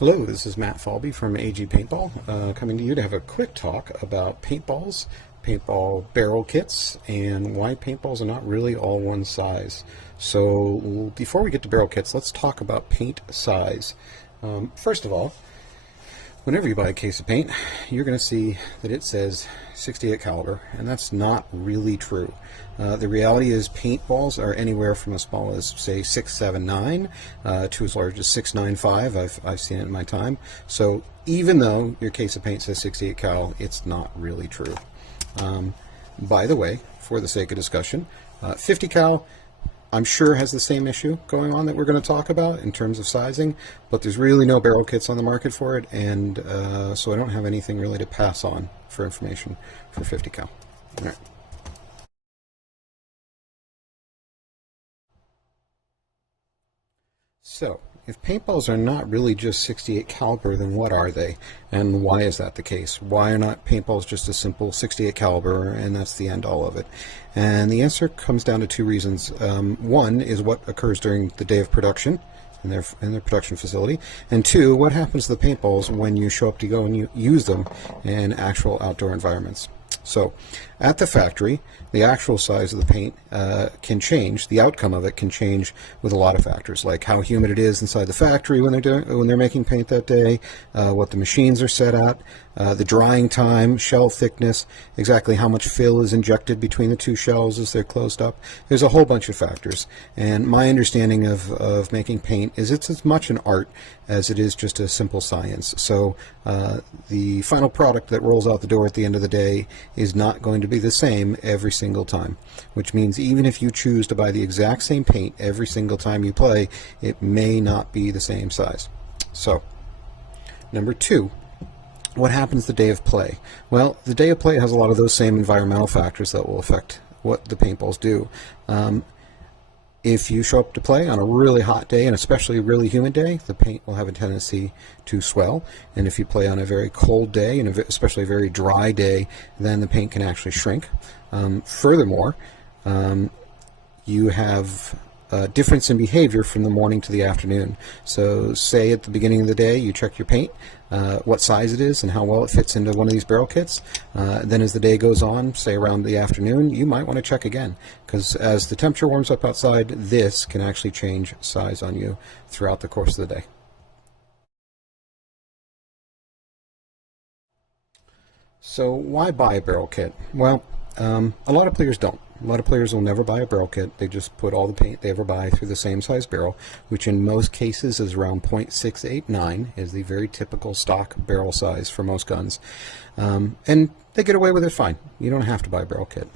Hello, this is Matt Falby from AG Paintball, coming to you to have a quick talk about paintballs, paintball barrel kits, and why paintballs are not really all one size. So before we get to barrel kits, let's talk about paint size. First of all, whenever you buy a case of paint, you're going to see that it says 68 caliber, and that's not really true. The reality is paintballs are anywhere from as small as, say, 6.79 to as large as 6.95. I've seen it in my time. So even though your case of paint says 68 cal, it's not really true. By the way, for the sake of discussion, 50 cal I'm sure has the same issue going on that we're going to talk about in terms of sizing, but there's really no barrel kits on the market for it, and so I don't have anything really to pass on for information for 50 cal. All right. So, if paintballs are not really just 68 caliber, then what are they? And why is that the case? Why are not paintballs just a simple 68 caliber and that's the end all of it? And the answer comes down to two reasons. One is what occurs during the day of production in their production facility, and two, what happens to the paintballs when you show up to go and you use them in actual outdoor environments. So at the factory, the actual size of the paint can change. The outcome of it can change with a lot of factors, like how humid it is inside the factory when they're making paint that day, what the machines are set at, the drying time, shell thickness, exactly how much fill is injected between the two shells as they're closed up. There's a whole bunch of factors, and my understanding of making paint is it's as much an art as it is just a simple science. So the final product that rolls out the door at the end of the day is not going to be the same every single time, which means even if you choose to buy the exact same paint every single time you play, it may not be the same size. So, number two, what happens the day of play? Well, the day of play has a lot of those same environmental factors that will affect what the paintballs do. If you show up to play on a really hot day, and especially a really humid day, the paint will have a tendency to swell. And if you play on a very cold day, and especially a very dry day, then the paint can actually shrink. Furthermore, you have a difference in behavior from the morning to the afternoon. So say at the beginning of the day you check your paint, what size it is and how well it fits into one of these barrel kits. Then as the day goes on, say around the afternoon, you might want to check again, because as the temperature warms up outside, this can actually change size on you throughout the course of the day. So why buy a barrel kit? Well, a lot of players don't. A lot of players will never buy a barrel kit. They just put all the paint they ever buy through the same size barrel, which in most cases is around .689, is the very typical stock barrel size for most guns. And they get away with it fine. You don't have to buy a barrel kit.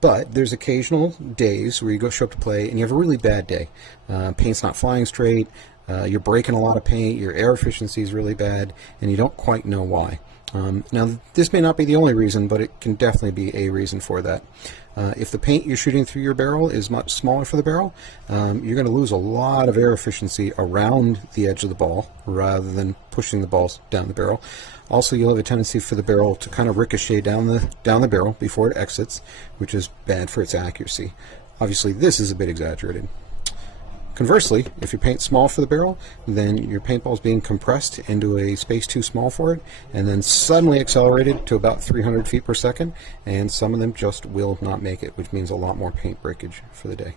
But there's occasional days where you go show up to play and you have a really bad day. Paint's not flying straight, you're breaking a lot of paint, your air efficiency is really bad, and you don't quite know why. Now, this may not be the only reason, but it can definitely be a reason for that. If the paint you're shooting through your barrel is much smaller for the barrel, you're going to lose a lot of air efficiency around the edge of the ball rather than pushing the balls down the barrel. Also, you'll have a tendency for the barrel to kind of ricochet down the barrel before it exits, which is bad for its accuracy. Obviously, this is a bit exaggerated. Conversely, if your paint's small for the barrel, then your paintball is being compressed into a space too small for it, and then suddenly accelerated to about 300 feet per second, and some of them just will not make it, which means a lot more paint breakage for the day.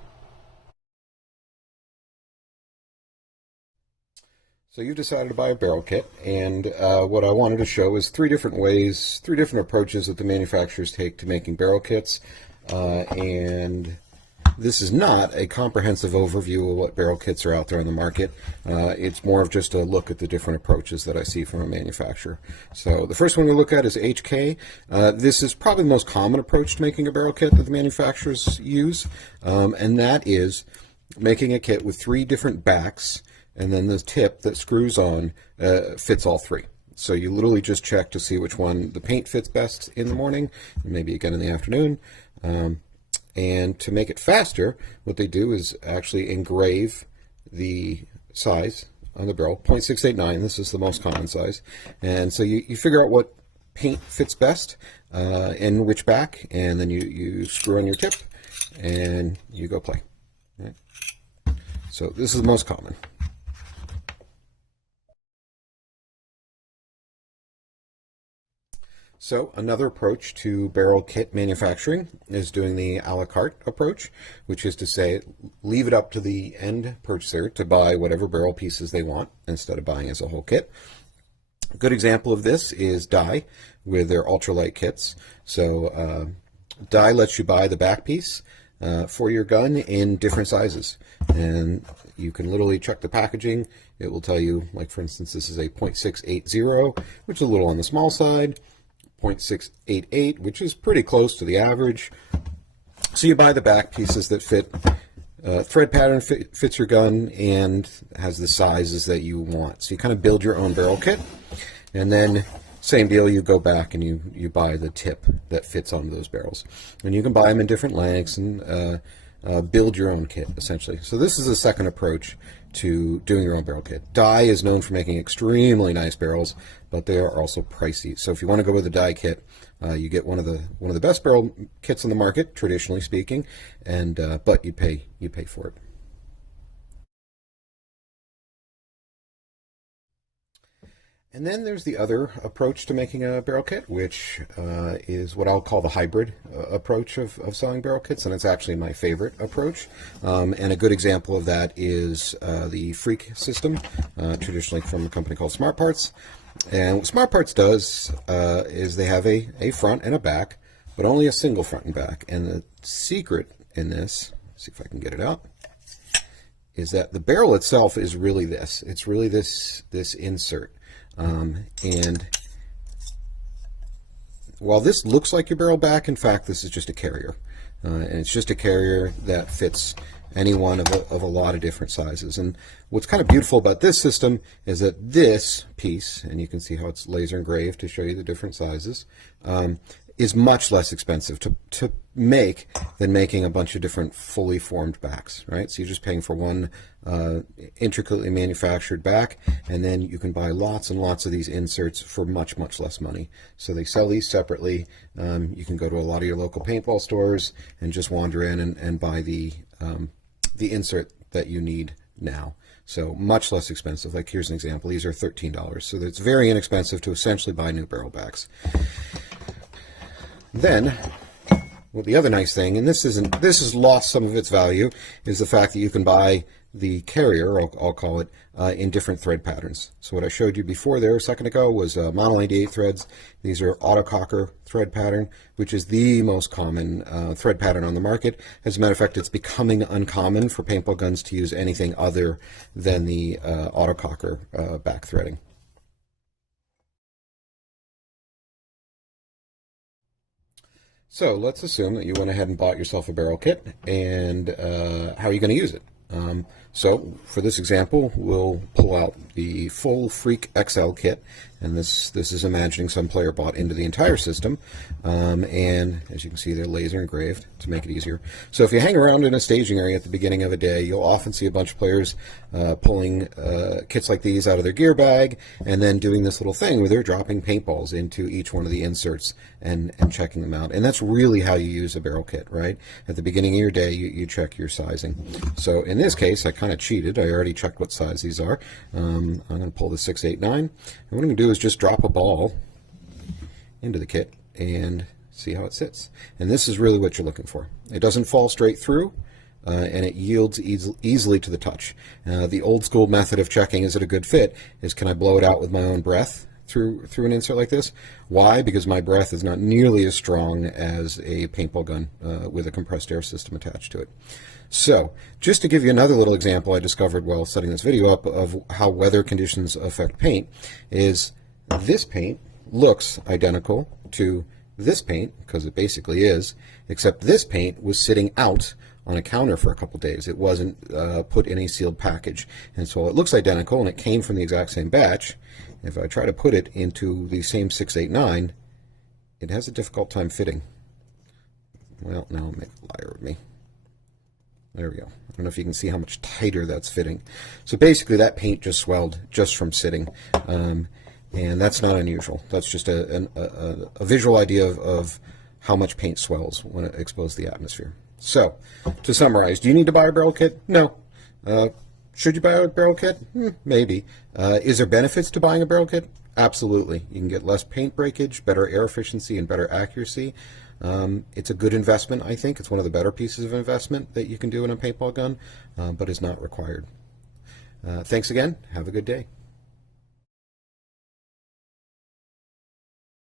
So you've decided to buy a barrel kit, and what I wanted to show is three different approaches that the manufacturers take to making barrel kits, and this is not a comprehensive overview of what barrel kits are out there in the market. It's more of just a look at the different approaches that I see from a manufacturer. So the first one we look at is HK. This is probably the most common approach to making a barrel kit that the manufacturers use, and that is making a kit with three different backs, and then the tip that screws on fits all three. So you literally just check to see which one the paint fits best in the morning, and maybe again in the afternoon. And to make it faster, what they do is actually engrave the size on the barrel, .689, this is the most common size. And so you figure out what paint fits best in which back, and then you screw on your tip, and you go play. Right? So this is the most common. So another approach to barrel kit manufacturing is doing the a la carte approach, which is to say, leave it up to the end purchaser to buy whatever barrel pieces they want instead of buying as a whole kit. A good example of this is Dye with their ultralight kits. So Dye lets you buy the back piece for your gun in different sizes, and you can literally check the packaging. It will tell you, like for instance, this is a .680, which is a little on the small side, .688, which is pretty close to the average. So you buy the back pieces that fit, thread pattern fits your gun and has the sizes that you want. So you kind of build your own barrel kit, and then same deal, you go back and you buy the tip that fits onto those barrels. And you can buy them in different lengths and build your own kit, essentially. So this is a second approach to doing your own barrel kit. Dye is known for making extremely nice barrels, but they are also pricey. So if you want to go with a Dye kit, you get one of the best barrel kits on the market, traditionally speaking, and but you pay for it. And then there's the other approach to making a barrel kit, which is what I'll call the hybrid approach of selling barrel kits, and it's actually my favorite approach. And a good example of that is the Freak system, traditionally from a company called Smart Parts. And what Smart Parts does is they have a front and a back, but only a single front and back. And the secret in this, see if I can get it out, is that the barrel itself is really this. It's really this insert. And while this looks like your barrel back, in fact, this is just a carrier. And it's just a carrier that fits any one of a lot of different sizes. And what's kind of beautiful about this system is that this piece, and you can see how it's laser engraved to show you the different sizes, is much less expensive to make than making a bunch of different fully formed backs, right? So you're just paying for one intricately manufactured back, and then you can buy lots and lots of these inserts for much, much less money. So they sell these separately. You can go to a lot of your local paintball stores and just wander in and buy the insert that you need now. So much less expensive. Like here's an example. These are $13. So it's very inexpensive to essentially buy new barrel backs. Then, well, the other nice thing, and this has lost some of its value, is the fact that you can buy the carrier, I'll call it, in different thread patterns. So what I showed you before there a second ago was Model 98 threads. These are autococker thread pattern, which is the most common thread pattern on the market. As a matter of fact, it's becoming uncommon for paintball guns to use anything other than the autococker back threading. So let's assume that you went ahead and bought yourself a barrel kit, and how are you going to use it? So for this example, we'll pull out the full Freak XL kit, and this is imagining some player bought into the entire system, and as you can see, they're laser engraved to make it easier. So if you hang around in a staging area at the beginning of a day, you'll often see a bunch of players pulling kits like these out of their gear bag, and then doing this little thing where they're dropping paintballs into each one of the inserts and checking them out. And that's really how you use a barrel kit, right? At the beginning of your day, you check your sizing. So in this case, I kind of cheated. I already checked what size these are. I'm going to pull the 689, and what I'm going to do is just drop a ball into the kit and see how it sits. And this is really what you're looking for. It doesn't fall straight through, and it yields easily to the touch. The old school method of checking is it a good fit is, can I blow it out with my own breath through an insert like this? Why? Because my breath is not nearly as strong as a paintball gun with a compressed air system attached to it. So, just to give you another little example I discovered while setting this video up of how weather conditions affect paint, is this paint looks identical to this paint, because it basically is, except this paint was sitting out on a counter for a couple days. It wasn't put in a sealed package. And so it looks identical, and it came from the exact same batch. If I try to put it into the same 689, it has a difficult time fitting. Well, now it'll make a liar of me. There we go. I don't know if you can see how much tighter that's fitting. So basically that paint just swelled just from sitting. And that's not unusual. That's just a visual idea of how much paint swells when it exposes the atmosphere. So, to summarize, do you need to buy a barrel kit? No. Should you buy a barrel kit? Maybe. Is there benefits to buying a barrel kit? Absolutely. You can get less paint breakage, better air efficiency, and better accuracy. It's a good investment, I think. It's one of the better pieces of investment that you can do in a paintball gun, but is not required. Thanks again. Have a good day.